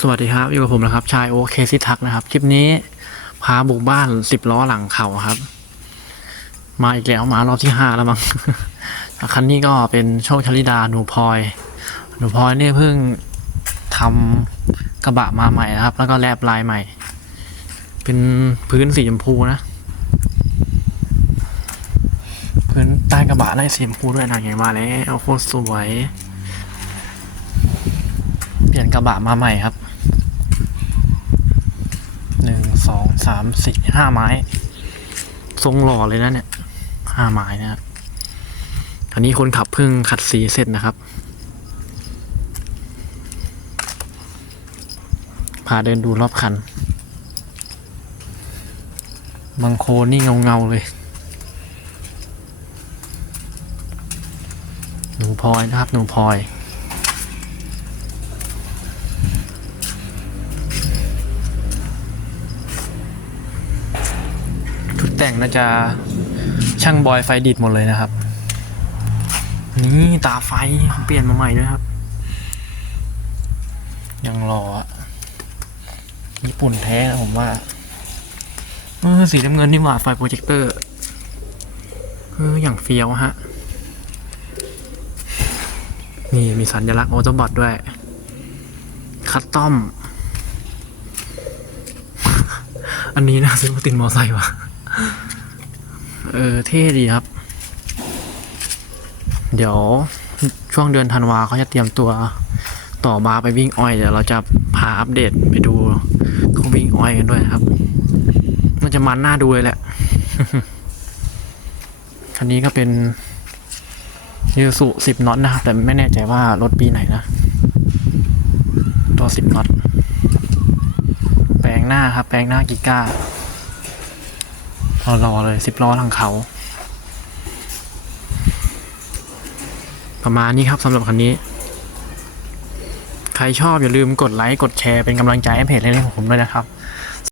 สวัสดีครับอยู่กับผมนะครับชายโอเคซิทักนะครับ คลิปนี้พาบุกบ้านสิบล้อหลังเขาครับ มาอีกแล้วมารอบที่ห้าแล้วมั้งคันนี้ก็เป็นโชคชลิดาหนูพลอยหนูพลอยเนี่ยเพิ่งทำกระบะมาใหม่นะครับ แล้วก็แลบลายใหม่ เป็นพื้นสีชมพูนะ พื้นใต้กระบะได้สีชมพูด้วยนะไงมาแล้วโคตรสวย ลี่ยนกระบะมาใหม่ครับหนึ่งสองสามสี่ห้าไม้ ทรงหล่อเลยนะเนี่ยห้าไม้นะครับอันนี้คนขับเพิ่งขัดสีเสร็จนะครับพาเดินดูรอบคัน บางโคนี่เงาเงาเลย หนูพลอยนะครับ หนูพลอย แต่งน่าจะช่างบอยไฟดิดหมดเลยนะครับ นี่ตาไฟเปลี่ยนมาใหม่ด้วยครับ ยังรออะญี่ปุ่นแท้นะผมว่าเออสีน้ำเงินนี่หว่าไฟโปรเจคเตอร์เอออย่างเฟี้ยวฮะ นี่มีสัญลักษณ์ออโตบอทด้วย คัตตอม อันนี้นะซื้อมาติดมอไซค์ว่ะ เออ เท่ดีครับ เดี๋ยวช่วงเดือนธันวาเขาจะเตรียมตัวต่อบาไปวิ่งอ้อยเดี๋ยวเราจะพาอัปเดตไปดูเขาวิ่งอ้อยกันด้วยครับ มันจะมันหน่าดูเลยแหละคันนี้ก็เป็นยูสุสิบน็อตนะครับแต่ไม่แน่ใจว่ารถปีไหนนะ ตัวสิบน็อต แปลงหน้าครับ แปลงหน้ากิก้า รอๆเลยสิบล้อทางเขา ประมาณนี้ครับสำหรับคันนี้ ใครชอบอย่าลืมกดไลค์ กดแชร์เป็นกำลังใจให้เพจเล็กๆของผมด้วยนะครับ